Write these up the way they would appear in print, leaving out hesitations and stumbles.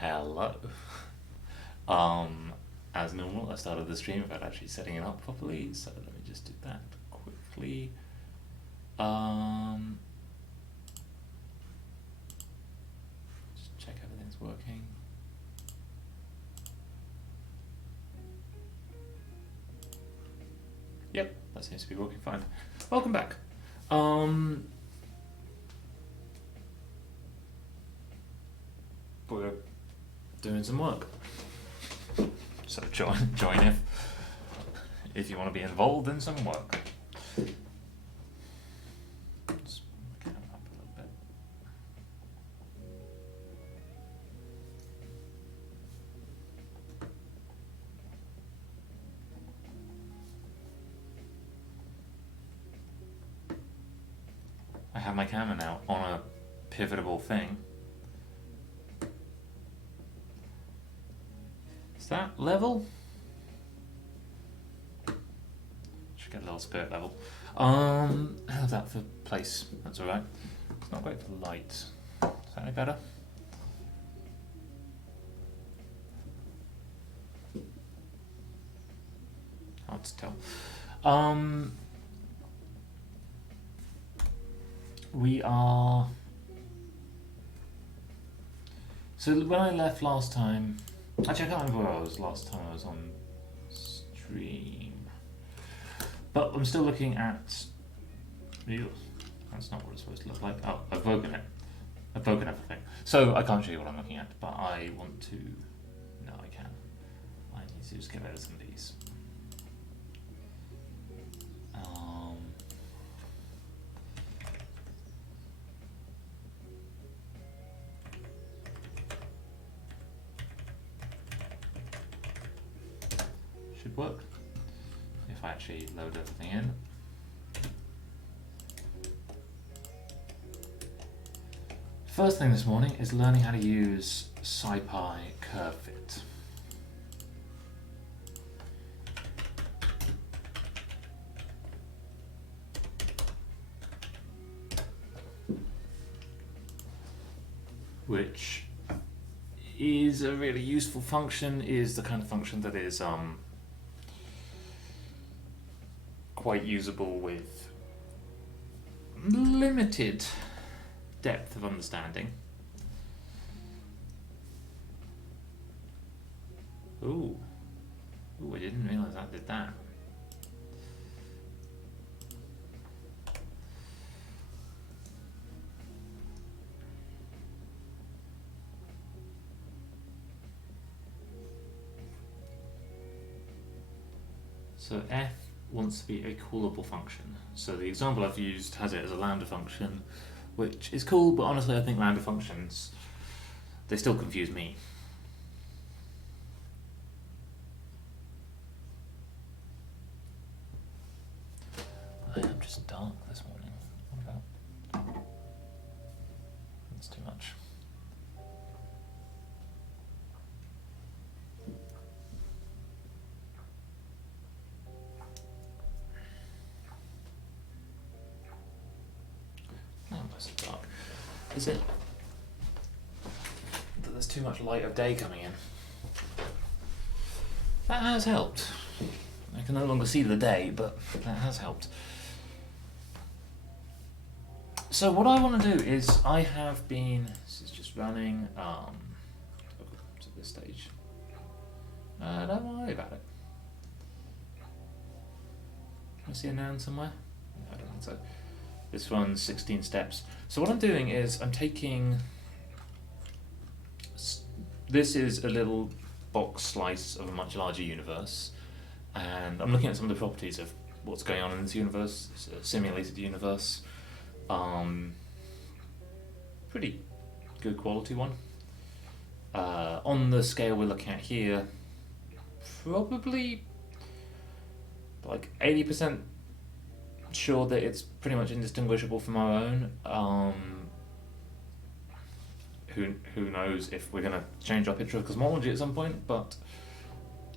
Hello. As normal, I started the stream without actually setting it up properly, so let me just do that quickly. Just check everything's working. Yep, that seems to be working fine. Welcome back. We're doing some work. So join if you want to be involved in some work. Just count up a little bit. I have my camera now on a pivotable thing. Is that level? Should get a little spirit level. How's that for place? That's alright. It's not great for light. Is that any better? Hard to tell. We are. So when I left last time, actually I can't remember where I was last time I was on stream, but I'm still looking at. Ew, that's not what it's supposed to look like. Oh, I've broken it. I've broken everything. So I can't show you what I'm looking at, but I want to. No, I can. I need to just get rid of some of these. Should work if I actually load everything in. First thing this morning is learning how to use SciPy Curve Fit. Which is a really useful function, is the kind of function that is quite usable with limited depth of understanding. Ooh, I didn't realise I did that. So f wants to be a callable function. So the example I've used has it as a lambda function, which is cool, but honestly I think lambda functions, they still confuse me. I am just dark this morning. What about? That's too much. Dark. Is it that there's too much light of day coming in? That has helped. I can no longer see the day, but that has helped. So what I want to do is I have been, this is just running to this stage. Don't worry about it. Can I see a noun somewhere? No, I don't think so. This runs 16 steps. So what I'm doing is I'm taking, this is a little box slice of a much larger universe, and I'm looking at some of the properties of what's going on in this universe. It's a simulated universe. Pretty good quality one. On the scale we're looking at here, probably like 80% sure that it's pretty much indistinguishable from our own. Who knows if we're going to change our picture of cosmology at some point, but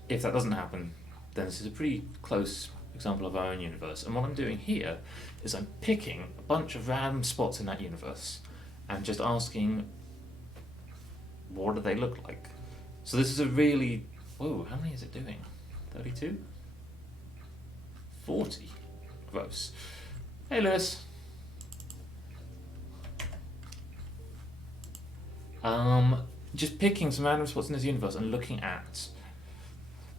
if that doesn't happen, then this is a pretty close example of our own universe. And what I'm doing here is I'm picking a bunch of random spots in that universe and just asking what do they look like? So this is a really... Whoa, how many is it doing? 32? 40? Gross. Hey, Lewis. Just picking some random spots in this universe and looking at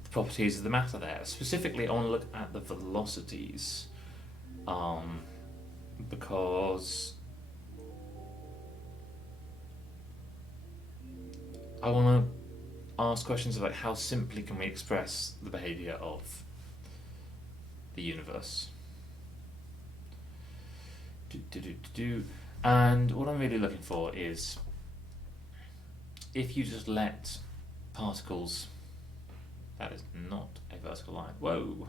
the properties of the matter there. Specifically, I want to look at the velocities, because I want to ask questions of like how simply can we express the behavior of the universe. And what I'm really looking for is if you just let particles, that is not a vertical line, whoa.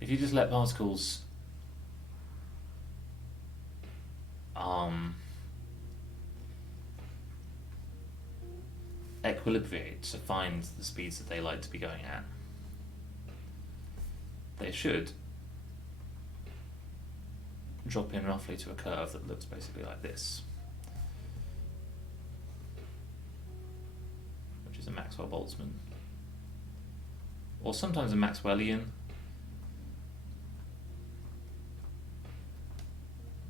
If you just let particles equilibrate, so find the speeds that they like to be going at, they should drop in roughly to a curve that looks basically like this, which is a Maxwell-Boltzmann, or sometimes a Maxwellian.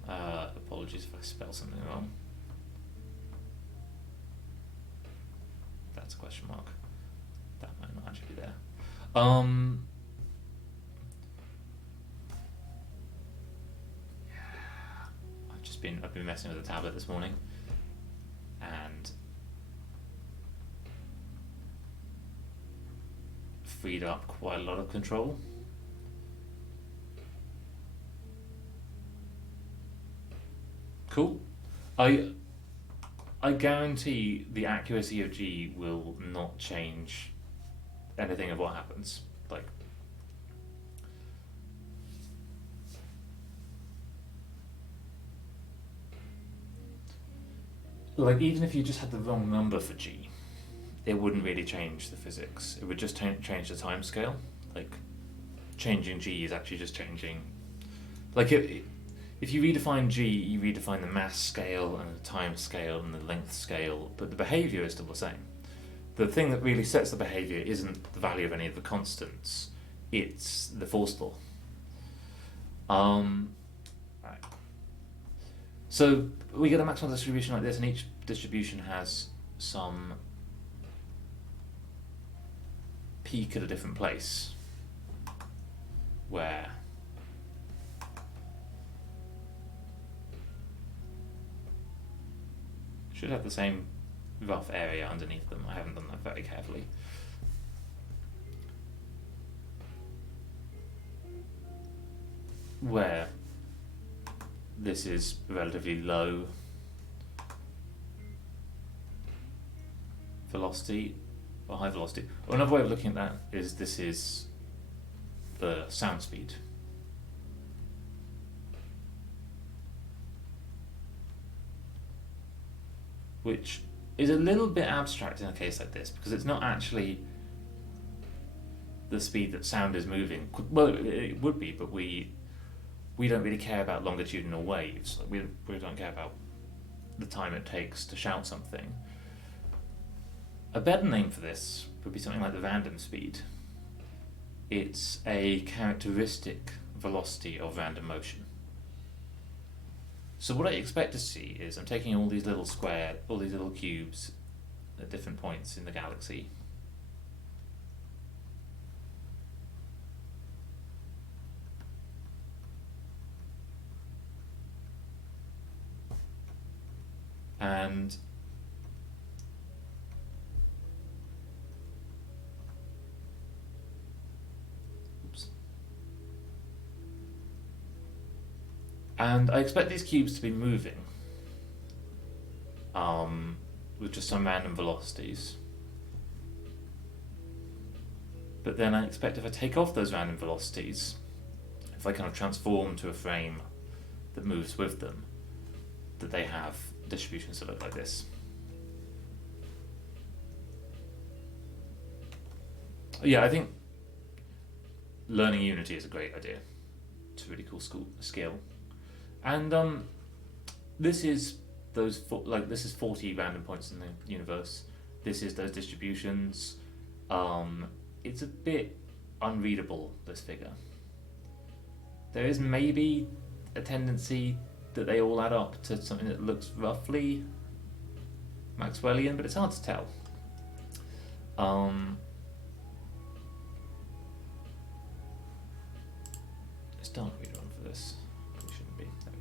Apologies if I spell something wrong. That's a question mark. That might not actually be there. I've been messing with the tablet this morning, and freed up quite a lot of control. Cool. I guarantee the accuracy of G will not change anything of what happens. Like even if you just had the wrong number for G, it wouldn't really change the physics. It would just change the time scale. Like changing G is actually just changing. Like if you redefine G, you redefine the mass scale and the time scale and the length scale, but the behavior is still the same. The thing that really sets the behavior isn't the value of any of the constants, it's the force law. Right. So we get a Maxwell distribution like this, and each distribution has some peak at a different place where should have the same rough area underneath them. I haven't done that very carefully. Where this is relatively low velocity or high velocity. Or another way of looking at that is this is the sound speed. Which is a little bit abstract in a case like this, because it's not actually the speed that sound is moving. Well, it would be, but we don't really care about longitudinal waves. We don't care about the time it takes to shout something. A better name for this would be something like the random speed. It's a characteristic velocity of random motion. So what I expect to see is I'm taking all these little cubes at different points in the galaxy. And I expect these cubes to be moving with just some random velocities. But then I expect if I take off those random velocities, if I kind of transform to a frame that moves with them, that they have distributions that look like this. Yeah, I think learning Unity is a great idea. It's a really cool skill. And this is those like this is 40 random points in the universe. This is those distributions. It's a bit unreadable, this figure. There is maybe a tendency that they all add up to something that looks roughly Maxwellian, but it's hard to tell. It's dark reader on for this. It shouldn't be. There we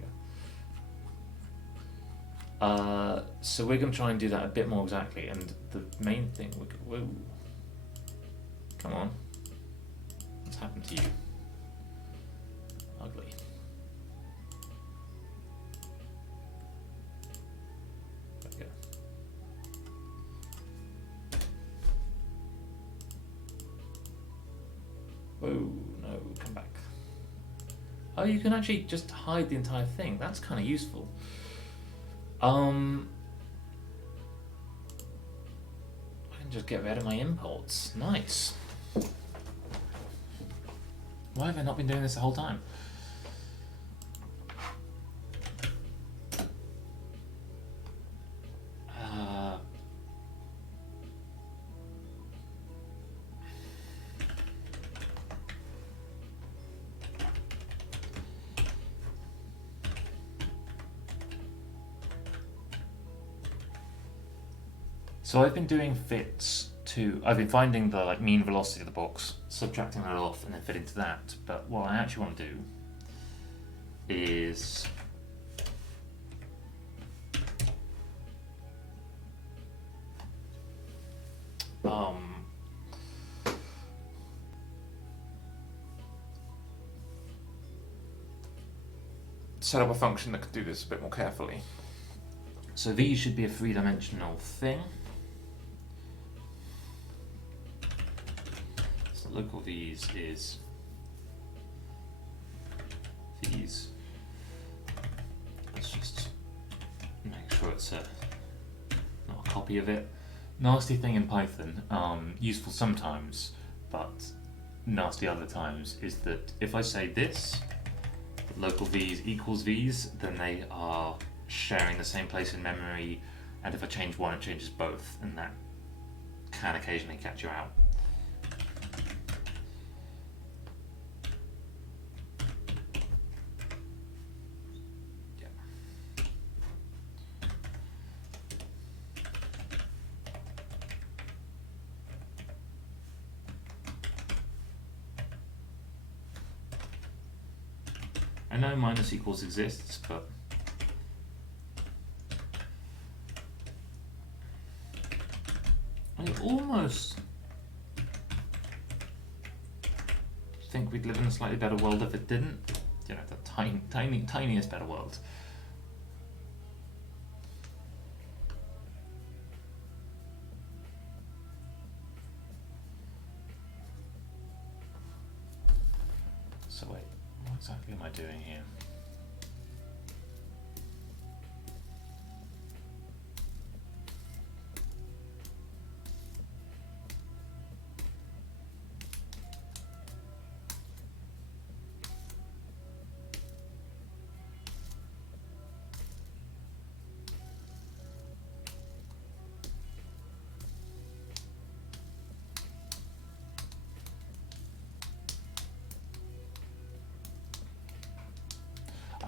go. So we're going to try and do that a bit more exactly, and the main thing whoa. Come on. What's happened to you? Ugly. There we go. Whoa, no, come back. Oh, you can actually just hide the entire thing. That's kind of useful. I can just get rid of my imports. Nice. Why have I not been doing this the whole time? So I've been doing fits to, I've been finding the like mean velocity of the box, subtracting that off and then fitting to that. But what I actually want to do is set up a function that could do this a bit more carefully. So V should be a three-dimensional thing. So local V's is V's. Let's just make sure it's not a copy of it. Nasty thing in Python, useful sometimes, but nasty other times, is that if I say this, local V's equals V's, then they are sharing the same place in memory, and if I change one, it changes both, and that can occasionally catch you out. Yeah. I know minus equals exists, but I almost think we'd live in a slightly better world if it didn't. You know, the tiniest better world. So wait, what exactly am I doing here?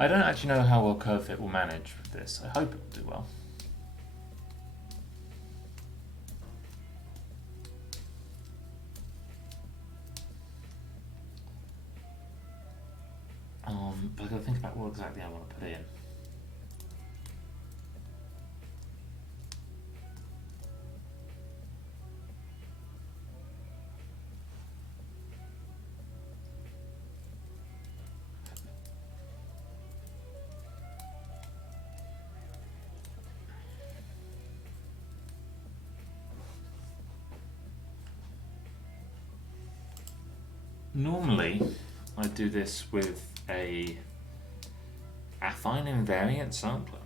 I don't actually know how well CurveFit will manage with this. I hope it will do well. But I've got to think about what exactly I want to put in. Normally, I do this with a affine invariant sampler.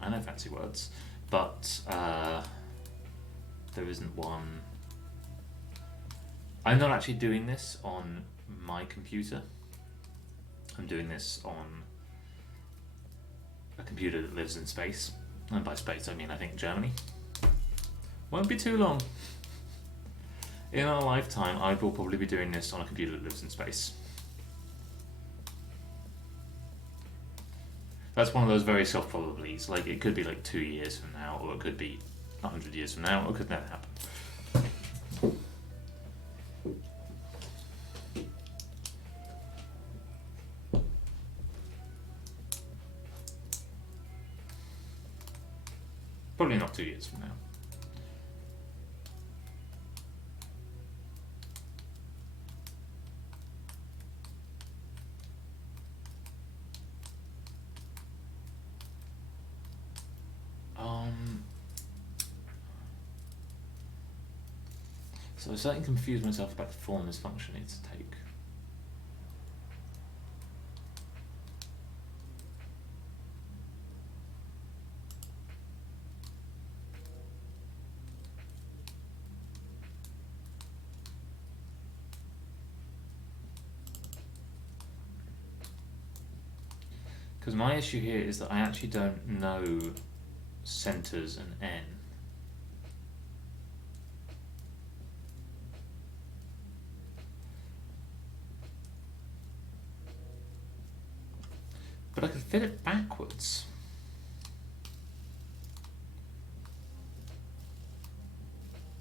I know fancy words, but there isn't one. I'm not actually doing this on my computer. I'm doing this on a computer that lives in space. And by space I mean I think Germany. Won't be too long. In our lifetime I will probably be doing this on a computer that lives in space. That's one of those very soft probablys. Like, it could be like 2 years from now, or it could be 100 years from now, or it could never happen. Probably not 2 years from now. So I certainly confused myself about the form this function needs to take. Because my issue here is that I actually don't know centers and n. But I could fit it backwards.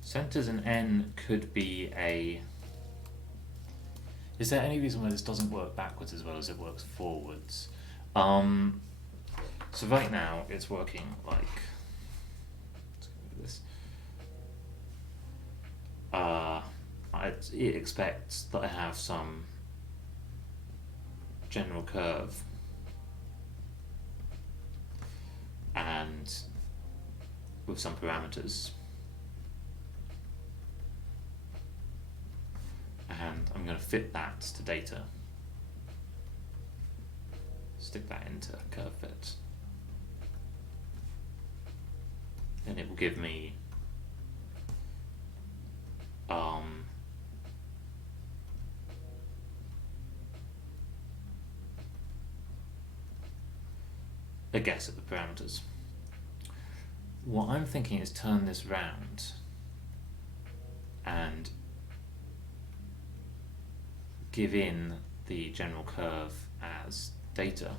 Centers and n could be a... Is there any reason why this doesn't work backwards as well as it works forwards? So right now it's working like... Let's go over this. It expects that I have some general curve and with some parameters, and I'm going to fit that to data, stick that into curve fit, and it will give me a guess at the parameters. What I'm thinking is turn this round and give in the general curve as data.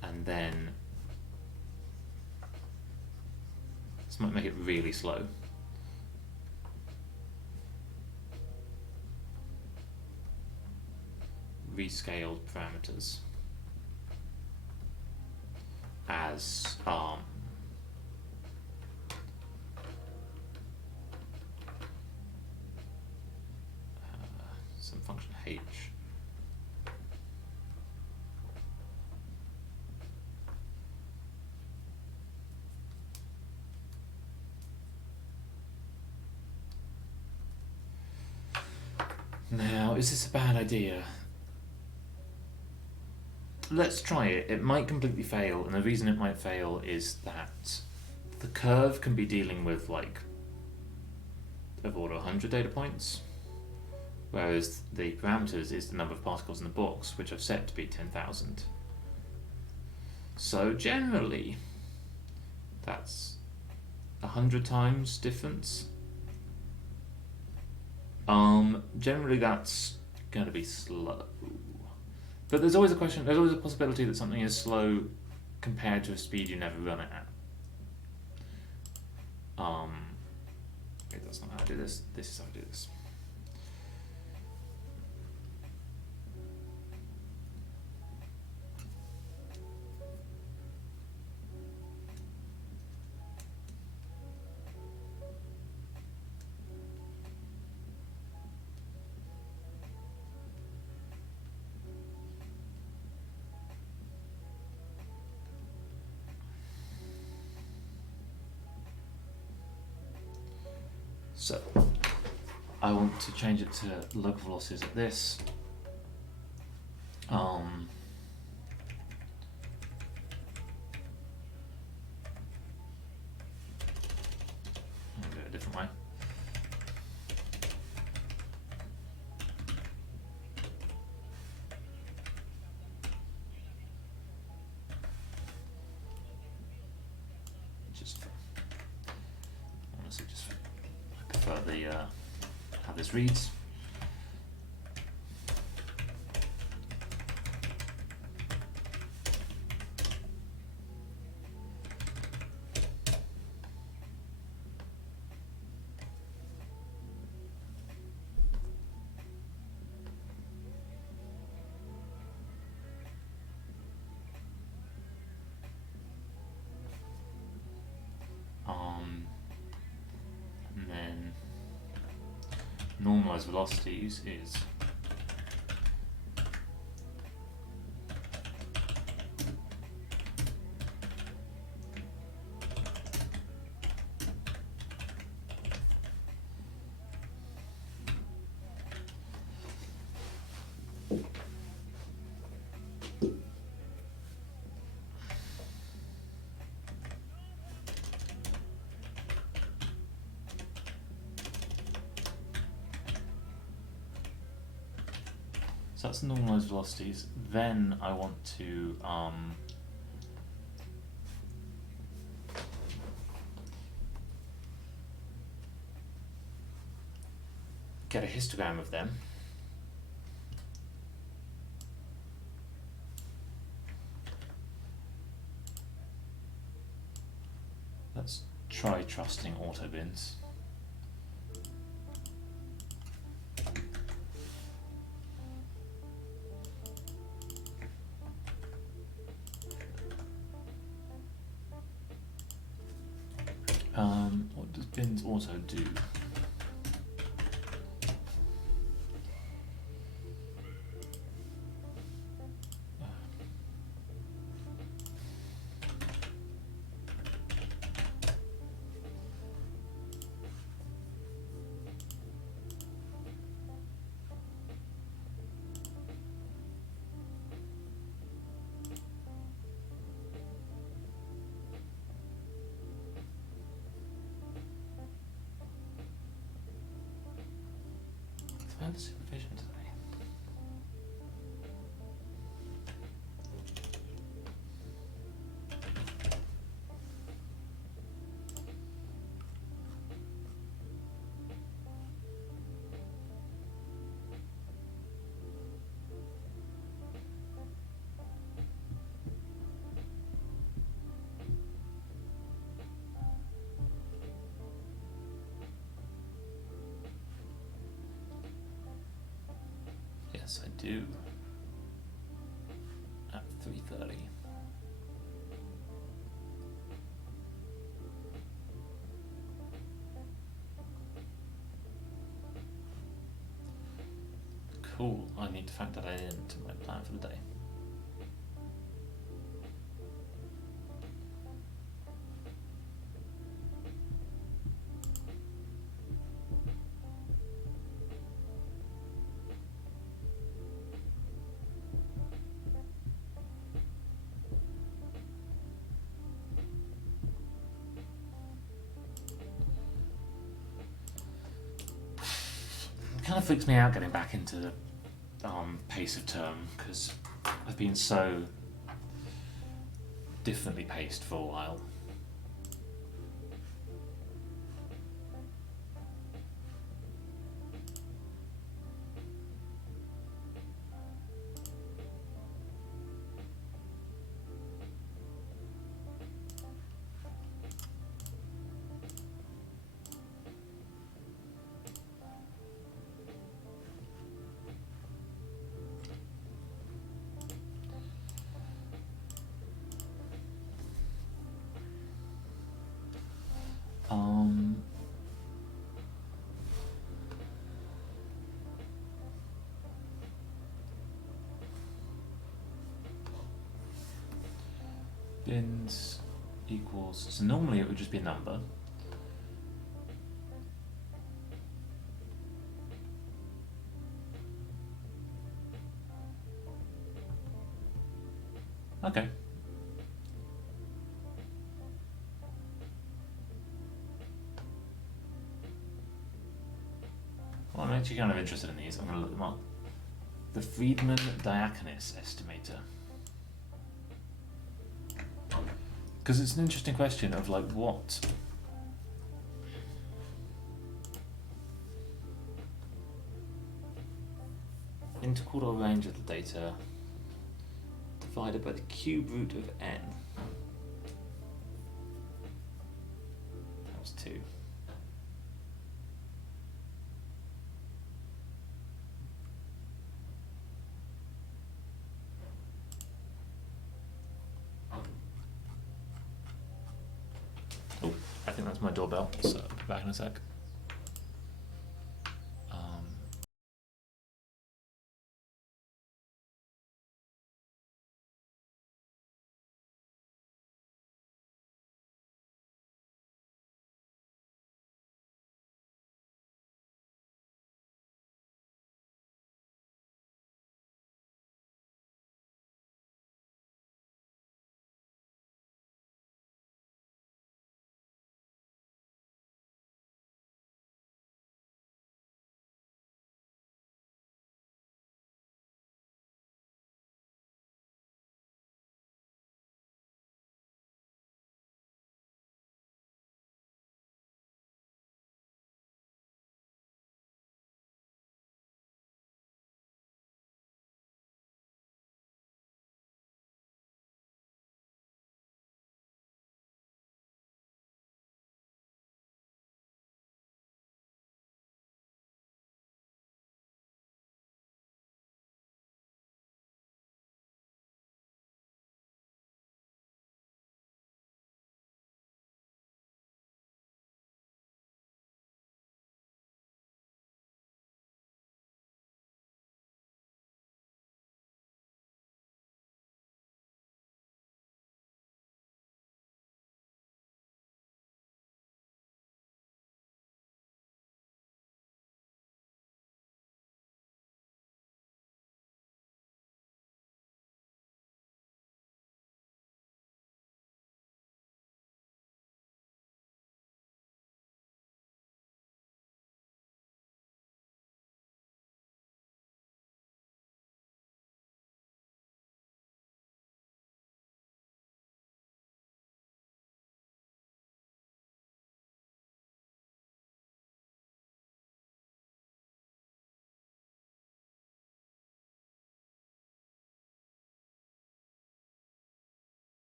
And then this might make it really slow. Rescaled parameters as some function h. Now, is this a bad idea? Let's try it. It might completely fail, and the reason it might fail is that the curve can be dealing with like of order 100 data points, whereas the parameters is the number of particles in the box, which I've set to be 10,000. So generally, that's 100 times difference. Generally that's going to be slow. But there's always a question, there's always a possibility that something is slow compared to a speed you never run it at. Okay, that's not how I do this. This is how I do this. So I want to change it to local velocities at this. I'll do it a different way. how this reads. And then normalized velocities is so that's normalized velocities. Then I want to get a histogram of them. Let's try trusting auto bins. What does bins auto do? Supervision today. Yes, I do. At 3:30. Cool. I need to factor that into my plan for the day. Kind of freaks me out getting back into the pace of term because I've been so differently paced for a while. Bins equals, so normally it would just be a number. Okay. Well, I'm actually kind of interested in these. I'm going to look them up. The Friedman-Diaconis estimator. Because it's an interesting question of like what interquartile range of the data divided by the cube root of n. That was 2. Oh, I think that's my doorbell, so I'll be back in a sec.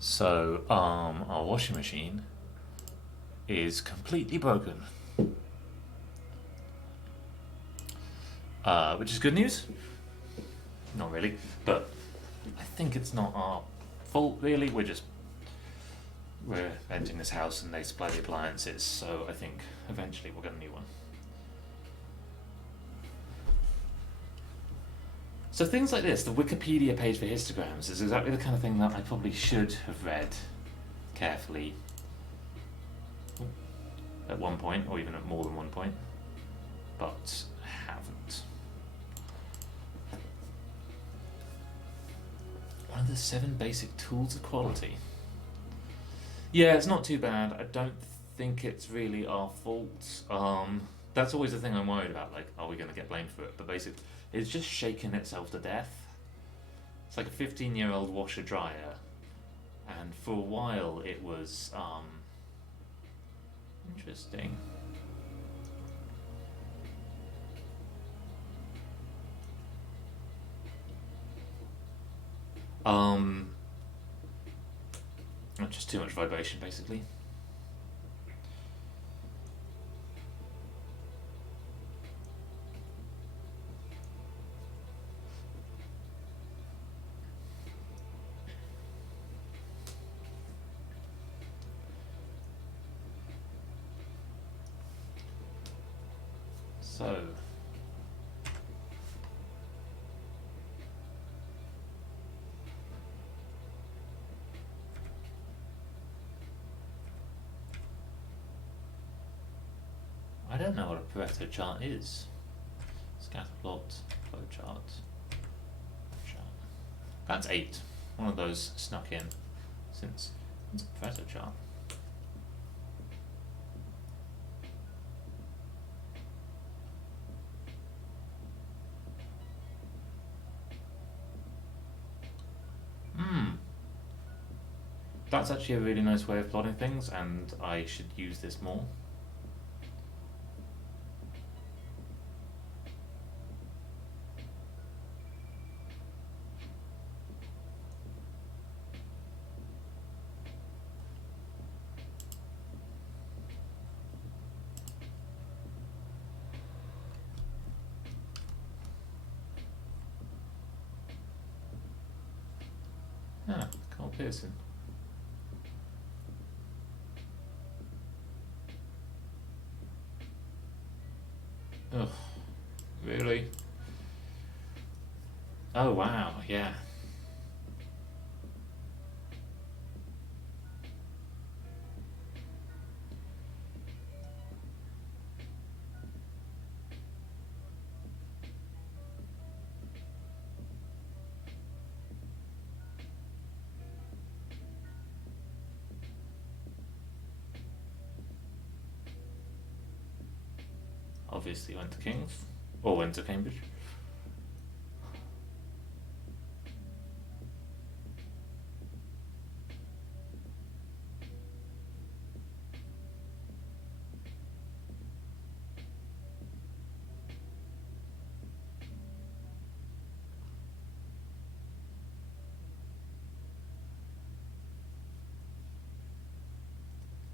So, our washing machine is completely broken, which is good news. Not really, but I think it's not our fault really. we're renting this house and they supply the appliances, so I think eventually we'll get a new one. So things like this, the Wikipedia page for histograms, is exactly the kind of thing that I probably should have read carefully at one point, or even at more than one point, but haven't. One of the 7 basic tools of quality. Yeah, it's not too bad. I don't think it's really our fault. That's always the thing I'm worried about, like, are we going to get blamed for it? But basically, it's just shaken itself to death. It's like a 15-year-old washer dryer, and for a while it was interesting. Just too much vibration, basically. So, I don't know what a Pareto chart is. Scatter plot, flow chart. That's 8. One of those snuck in since it's a Pareto chart. That's actually a really nice way of plotting things, and I should use this more. Ah, Carl Pearson. Ugh, really? Oh wow, yeah. Obviously went to King's, or went to Cambridge.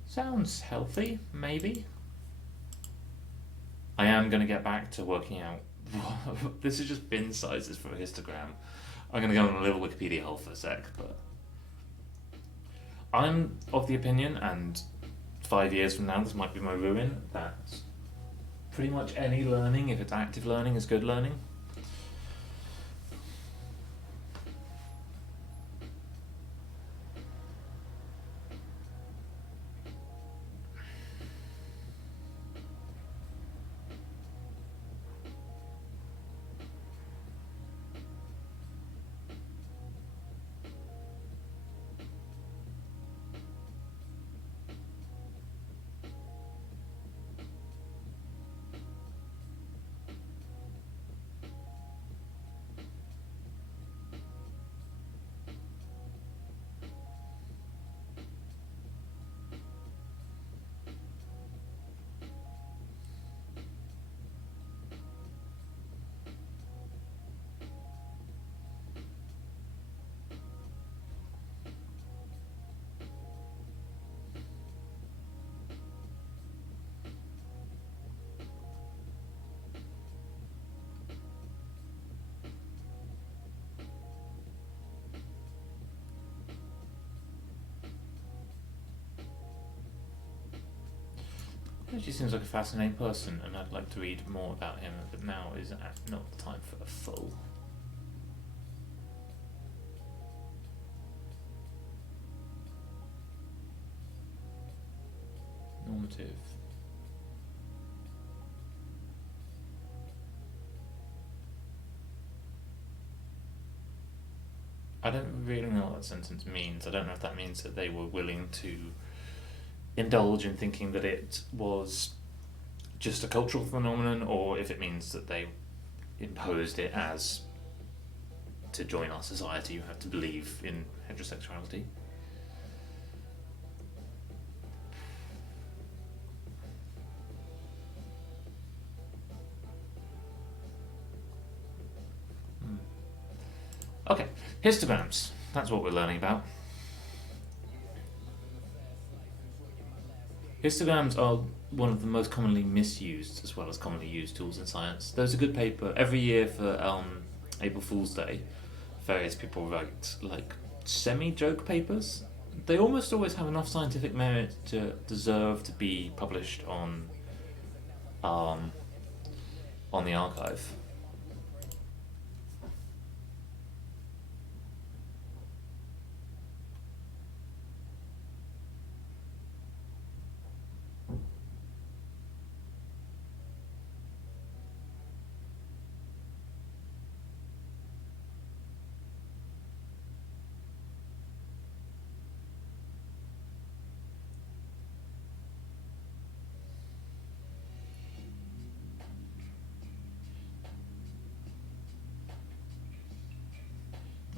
Sounds healthy, maybe. I am going to get back to working out. This is just bin sizes for a histogram. I'm going to go on a little Wikipedia hole for a sec, but I'm of the opinion, and 5 years from now this might be my ruin, that pretty much any learning, if it's active learning, is good learning. He seems like a fascinating person, and I'd like to read more about him, but now is not the time for a full. Normative. I don't really know what that sentence means. I don't know if that means that they were willing to indulge in thinking that it was just a cultural phenomenon, or if it means that they imposed it as, to join our society you have to believe in heterosexuality. Okay, histograms. That's what we're learning about. Histograms are one of the most commonly misused as well as commonly used tools in science. There's a good paper every year for April Fool's Day. Various people write like semi-joke papers. They almost always have enough scientific merit to deserve to be published on the archive.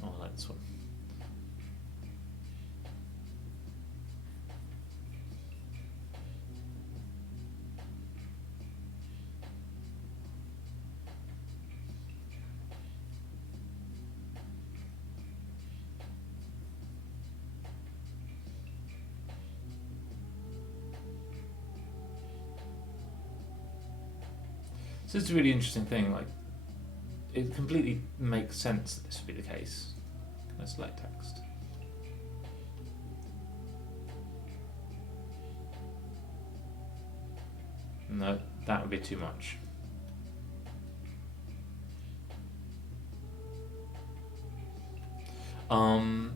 Oh, I like this one. So it's a really interesting thing. Like, it completely makes sense that this would be the case. Can I select text? No, that would be too much. Um.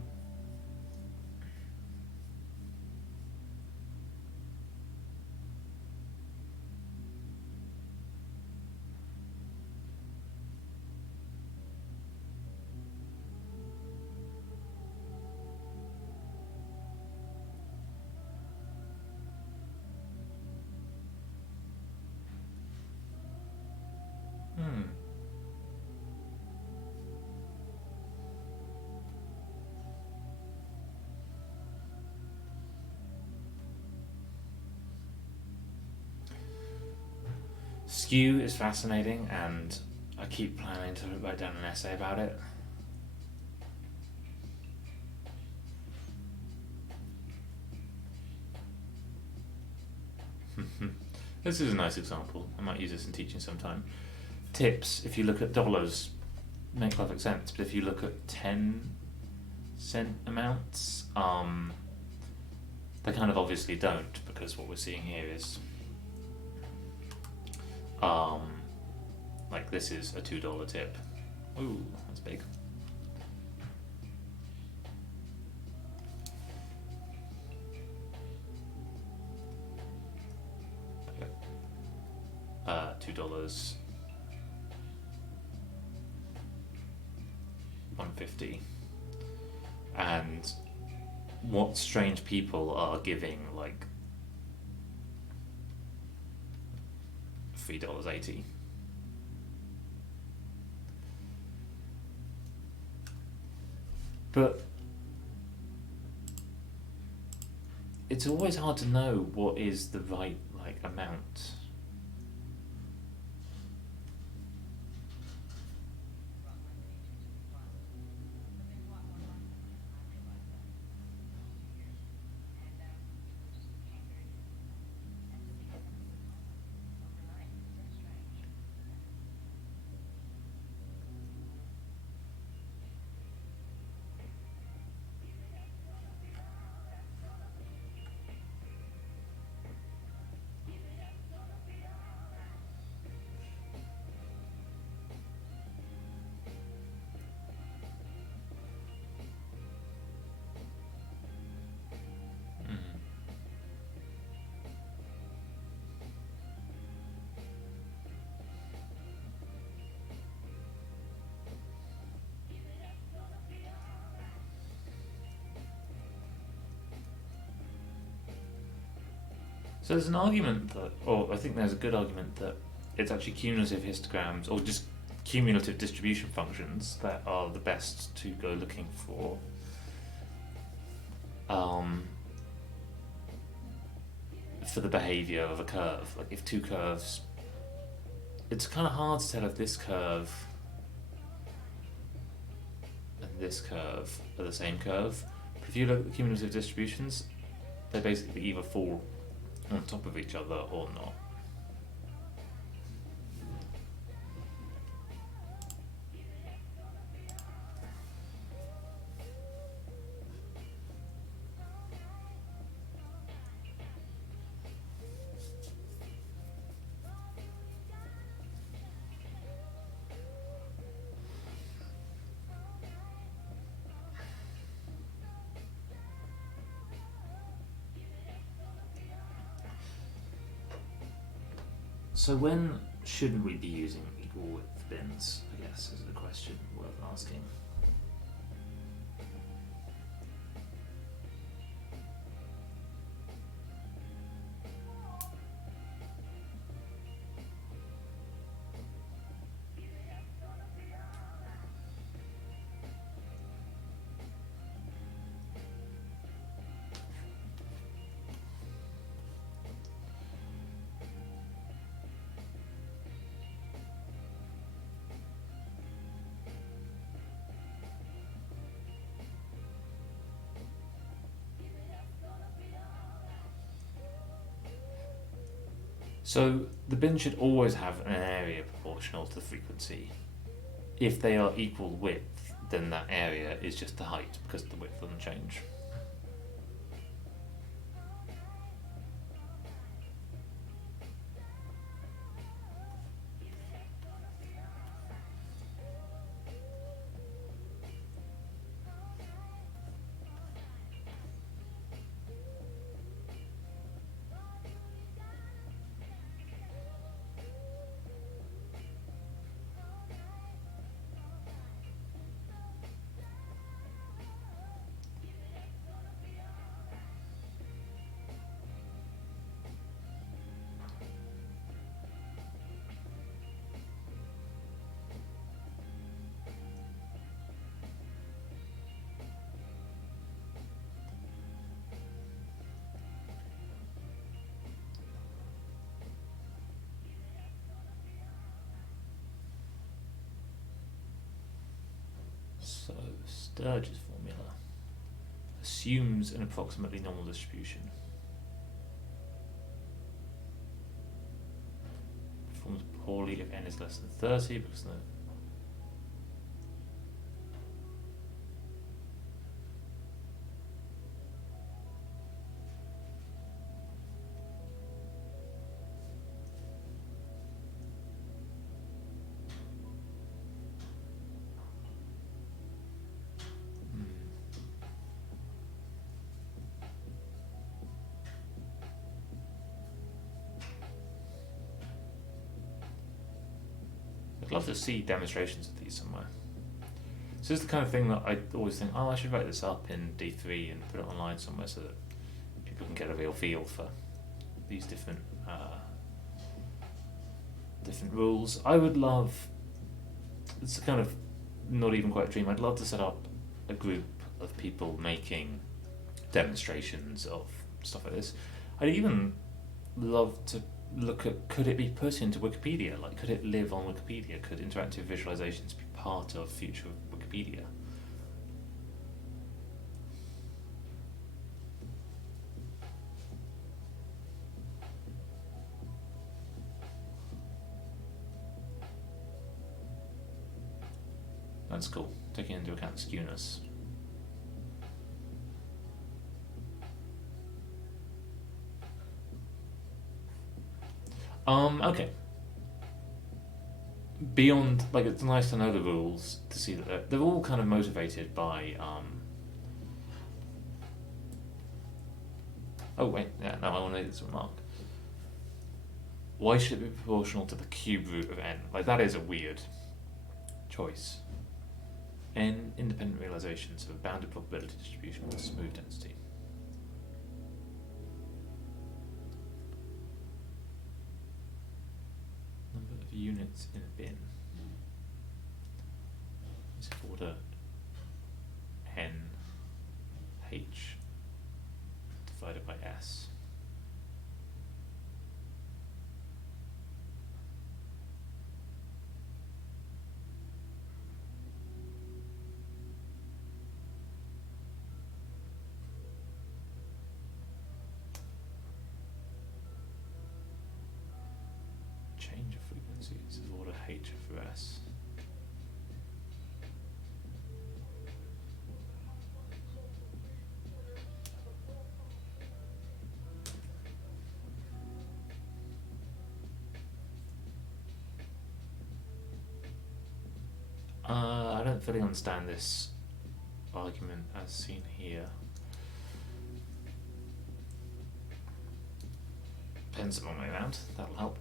Hmm. Skew is fascinating, and I keep planning to write down an essay about it. This is a nice example. I might use this in teaching sometime. Tips, if you look at dollars, make perfect sense, but if you look at 10-cent amounts, they kind of obviously don't, because what we're seeing here is like this is a $2 tip. Ooh, that's big. $2, $1.50, and what strange people are giving like $3.80. But it's always hard to know what is the right like amount. So there's an argument that, or I think there's a good argument that it's actually cumulative histograms or just cumulative distribution functions that are the best to go looking for the behavior of a curve. Like if two curves, it's kind of hard to tell if this curve and this curve are the same curve. But if you look at the cumulative distributions, they basically either fall on top of each other or not. So when shouldn't we be using equal width bins, I guess, is the question worth asking. So the bin should always have an area proportional to the frequency. If they are equal width, then that area is just the height because the width doesn't change. So Sturge's formula assumes an approximately normal distribution. Performs poorly if n is less than 30 because the I'd love to see demonstrations of these somewhere. So this is the kind of thing that I always think, oh, I should write this up in D3 and put it online somewhere so that people can get a real feel for these different rules. I would love, it's kind of not even quite a dream, I'd love to set up a group of people making demonstrations of stuff like this. I'd even love to look at, could it be put into Wikipedia? Like, could it live on Wikipedia? Could interactive visualizations be part of future Wikipedia? That's cool, taking into account skewness. Okay. Beyond, like, it's nice to know the rules, to see that they're all kind of motivated by, oh wait, yeah, no, I want to make this remark. Why should it be proportional to the cube root of n? Like, that is a weird choice. N independent realizations of a bounded probability distribution with a smooth density. units in a bin is of order n h divided by s. Change of frequencies is order h of s. I don't fully understand this argument as seen here. Pen's the wrong way around, that'll help.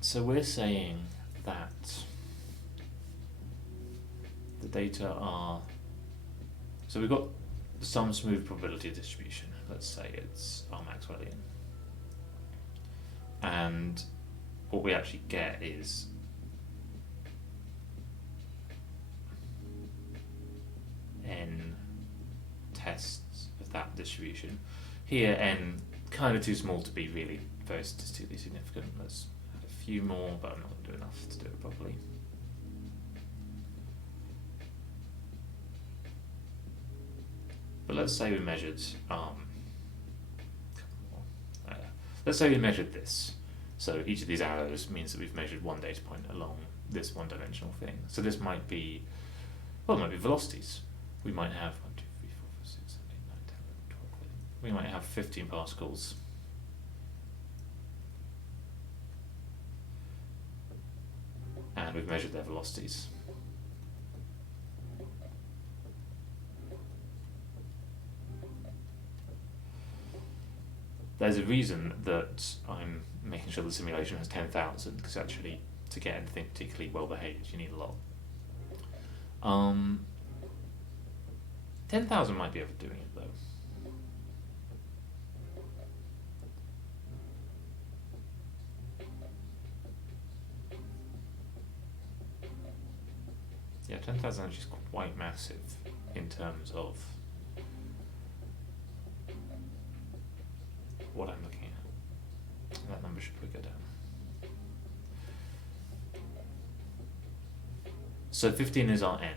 So we're saying that the data are, so we've got some smooth probability distribution, let's say it's our Maxwellian, and what we actually get is n tests of that distribution. Here n kind of too small to be really very statistically significant. Let's add a few more, but I'm not going to do enough to do it properly. But let's say we measured let's say we measured this. So each of these arrows means that we've measured one data point along this one-dimensional thing. So this might be, well, it might be velocities. We might have 1, 2, 3, 4, 5, 6, 7, 8, 9, 10, 11, 12. We might have 15 particles. And we've measured their velocities. There's a reason that I'm making sure the simulation has 10,000, because actually to get anything particularly well behaved you need a lot. 10,000 might be overdoing it though. Yeah, 10,000 actually is quite massive in terms of what I'm looking at. That number should probably go down. So 15 is our n.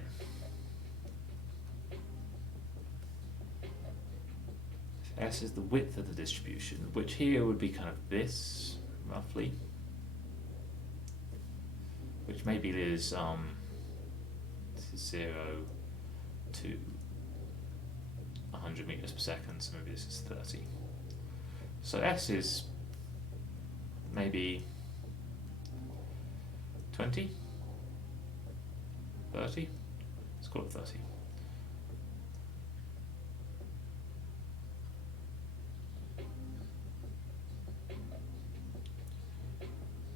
If S is the width of the distribution, which here would be kind of this, roughly, which maybe is this is 0 to 100 meters per second, so maybe this is 30. So S is maybe 20, 30, let's call it 30.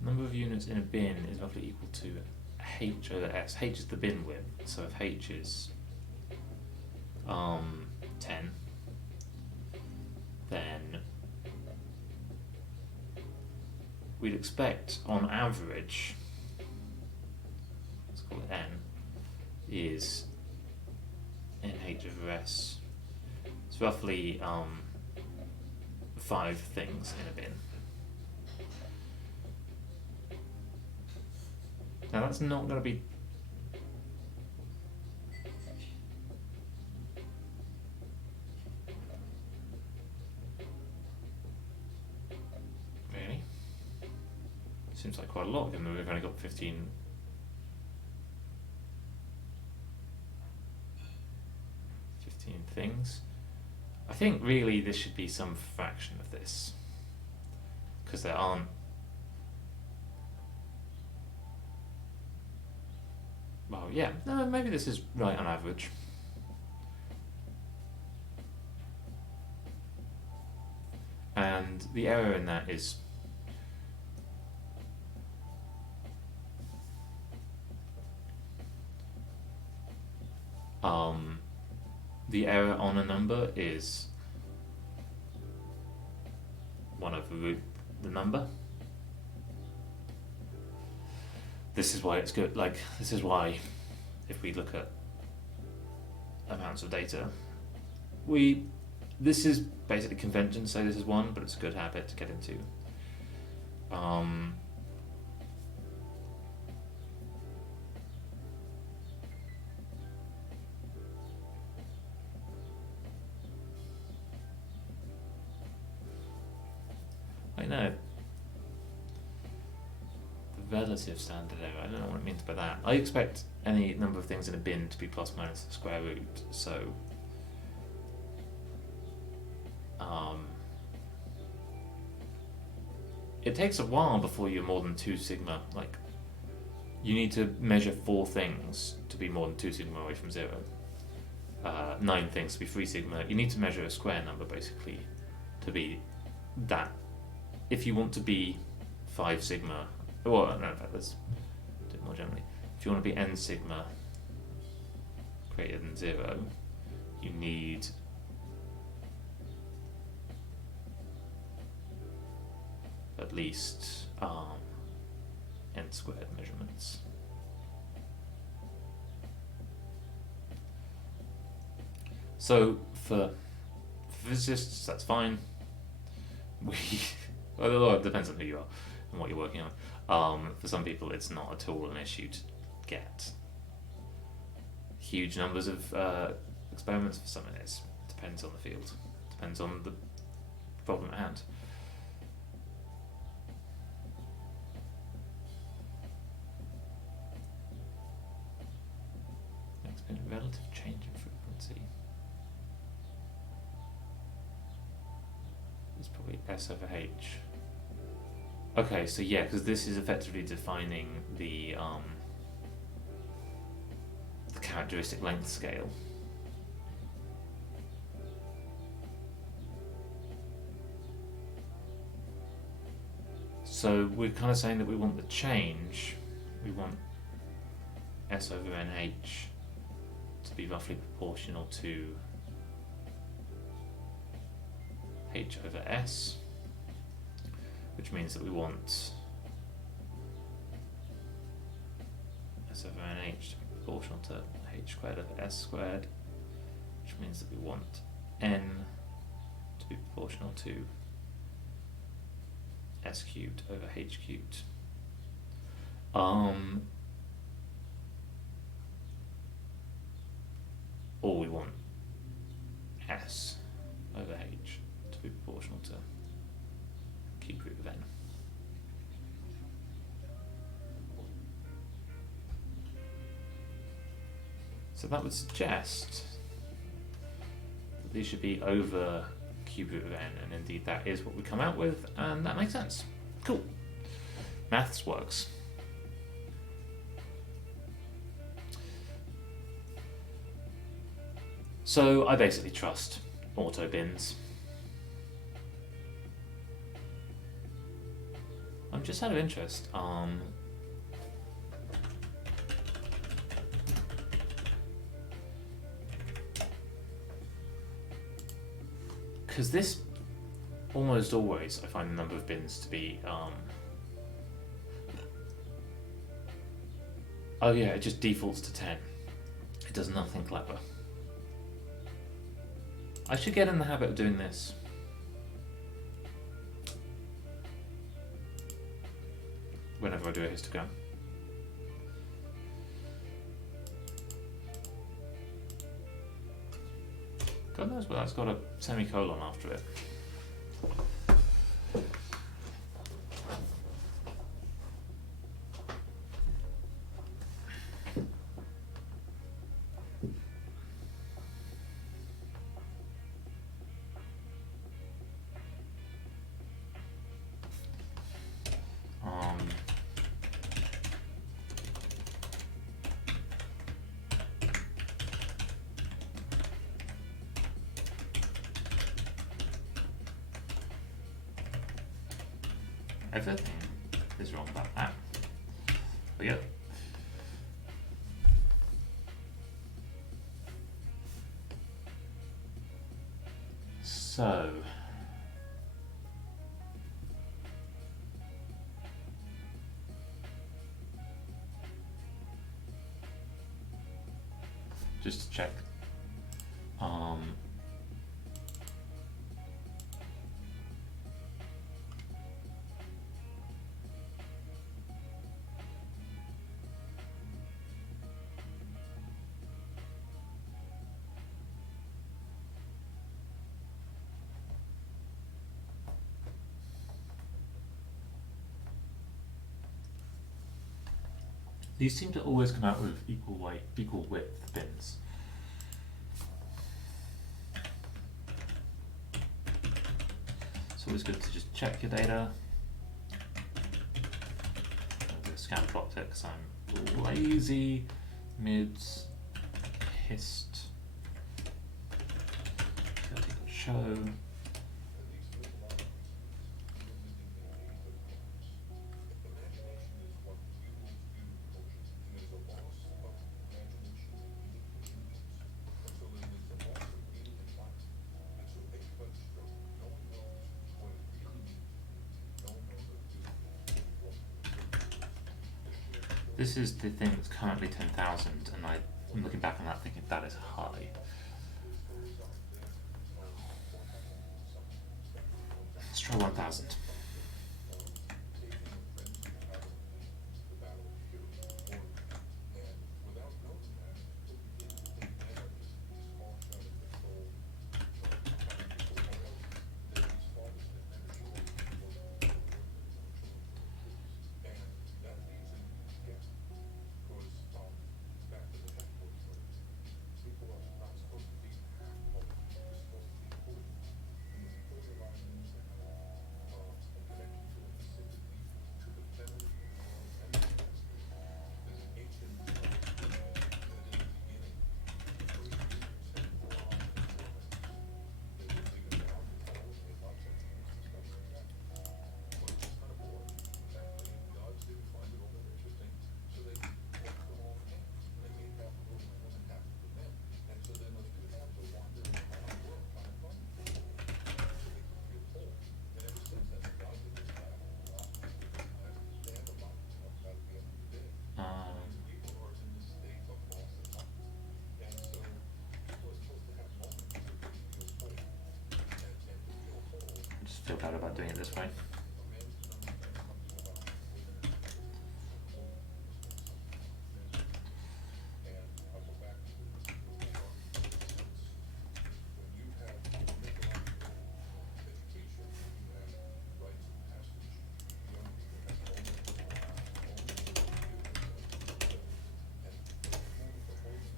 Number of units in a bin is roughly equal to h over s. H is the bin width, so if h is 10, then we'd expect on average, let's call it n, is nh over s. It's roughly 5 things in a bin. Now that's not going to be really. Seems like quite a lot, given that we've only got 15 things. I think really this should be some fraction of this, because there aren't. Well, yeah, no, maybe this is right on average. And the error in that is the error on a number is 1 over root the number. this is why it's good. Like, this is why, if we look at amounts of data, this is basically convention, so this is one, but it's a good habit to get into. I know. The relative standard error, I don't know what it means by that. I expect any number of things in a bin to be plus minus the square root, so it takes a while before you're more than 2 sigma. Like, you need to measure 4 things to be more than 2 sigma away from 0. 9 things to be 3 sigma. You need to measure a square number basically to be that. If you want to be 5 sigma, well, no, let's do it more generally. If you want to be n sigma greater than 0, you need at least n squared measurements. So for physicists, that's fine. Although it depends on who you are and what you're working on. For some people, it's not at all an issue to get huge numbers of experiments. For some, it is. Depends on the field. Depends on the problem at hand. Next bit, relative change in frequency. It's probably S over H. Okay, so yeah, because this is effectively defining the characteristic length scale. So we're kind of saying that we want the change, we want S over NH to be roughly proportional to H over S, which means that we want S over NH to be proportional to H squared over S squared, which means that we want N to be proportional to S cubed over H cubed. Or we want S over H to be proportional to cube root of N. So that would suggest that these should be over cube root of N, and indeed that is what we come out with, and that makes sense. Cool. Maths works. So I basically trust auto bins. I'm just out of interest. Because this, almost always, I find the number of bins to be, oh yeah, it just defaults to 10. It does nothing clever. I should get in the habit of doing this. Whenever I do a histogram. God knows, but that's got a semicolon after it. Everything is wrong about that. But yeah. So just to check. These seem to always come out with equal weight, equal width bins. It's always good to just check your data. I'm going to scan plot it because I'm lazy. Mids, hist, show. This is the thing that's currently 10,000, and I'm looking back on that thinking that is high. Let's try 1,000. Feel bad about doing it this way.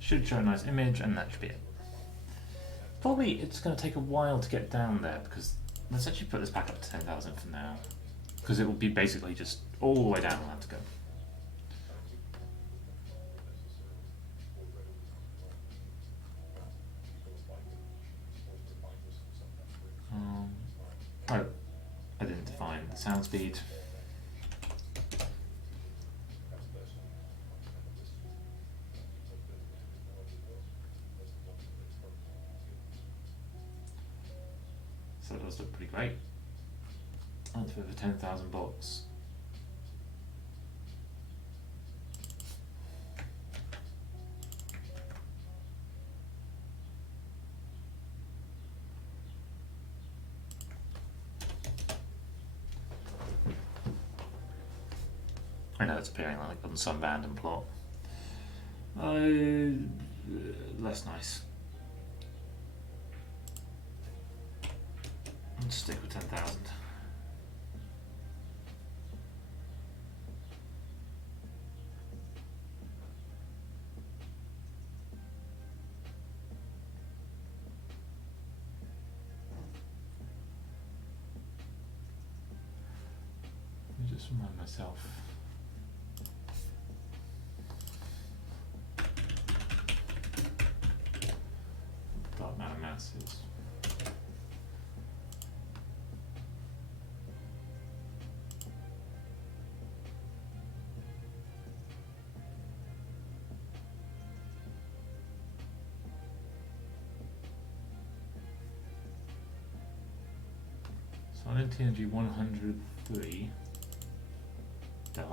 Should show a nice image, and that should be it. Probably it's going to take a while to get down there because let's actually put this back up to 10,000 for now, because it will be basically just all the way down we'll have to go. Oh, I didn't define the sound speed. So it does look pretty great. That's for 10,000 bucks. I know it's appearing like on some random plot. Less nice. Let's stick with 10,000. Let me just remind myself. Dark matter mass is. Silent energy 103 dark.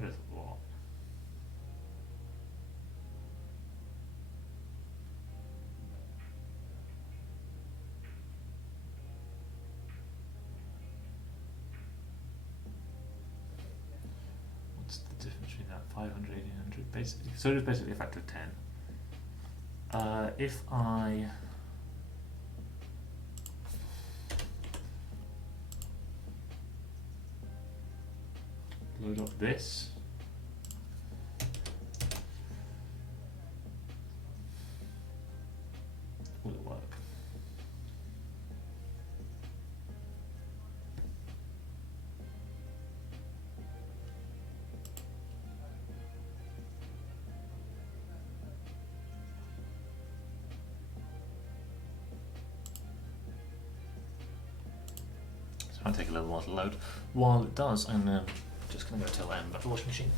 That is a lot. What's the difference between that? 500, 1800, basically. So it's basically a factor of 10. If I load up this, will it work? So it might take a little while to load. While it does, I'm just going to go tell M about the washing machine.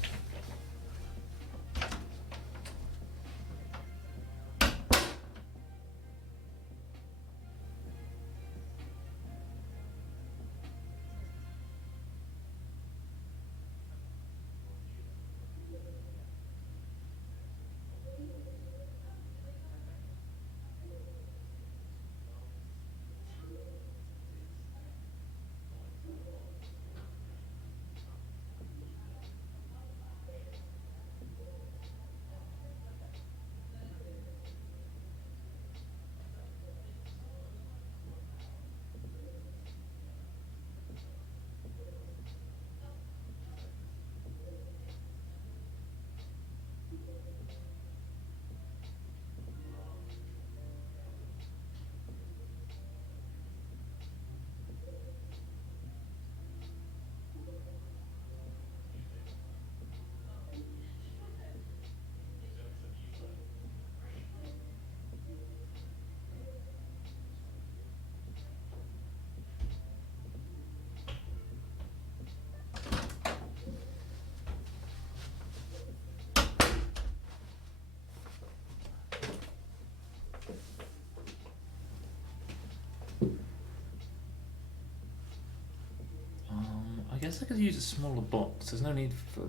I guess I could use a smaller box. There's no need for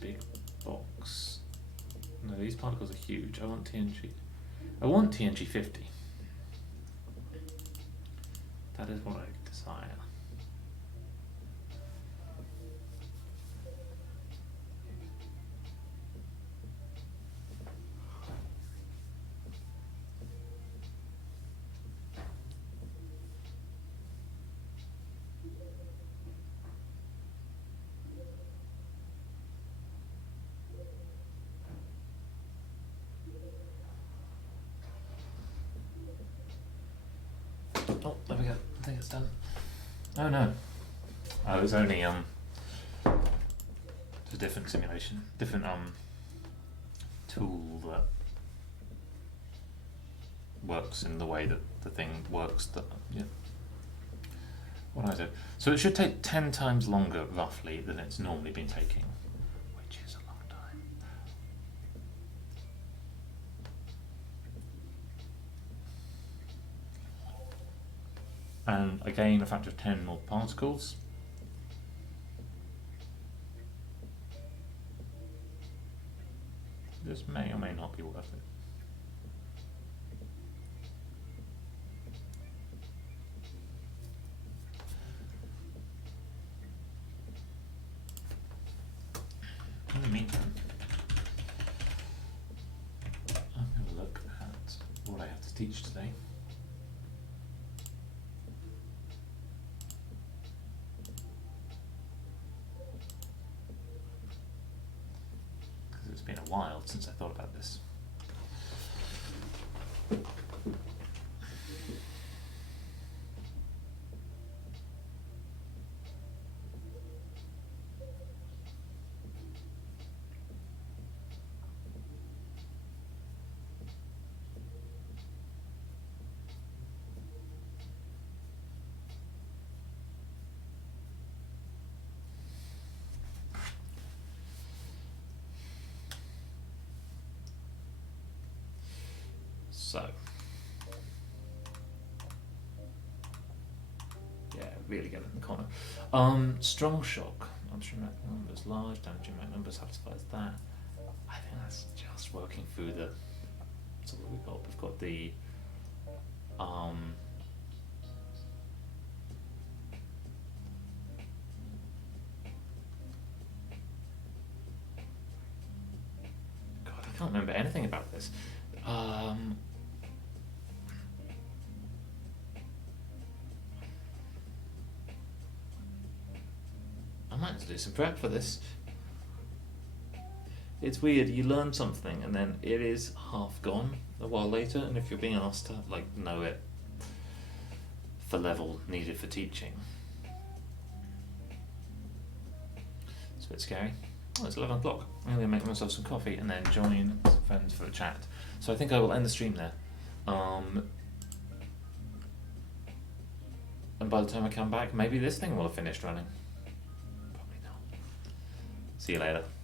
big box. No, these particles are huge. I want TNG. I want TNG 50. That is what I desire. Oh, there we go. I think it's done. Oh no. Oh, it's only it's a different simulation, different tool that works in the way that the thing works. That yeah. What I do. So it should take 10 times longer, roughly, than it's normally been taking, which is a long time. And again, a factor of 10 more particles. This may or may not be worth it. In the meantime, I'm going to look at what I have to teach today. Because it's been a while since I thought about this. So, yeah, really get in the corner. Strong shock. Upstream numbers large, downstream numbers satisfies that. I think that's just working through the. So what we've got? We've got the. God, I can't remember anything about this. I might have to do some prep for this. It's weird, you learn something and then it is half gone a while later, and if you're being asked to like know it for level needed for teaching, it's a bit scary. Oh, it's 11 o'clock. I'm going to make myself some coffee and then join some friends for a chat. So I think I will end the stream there. And by the time I come back, maybe this thing will have finished running. Probably not. See you later.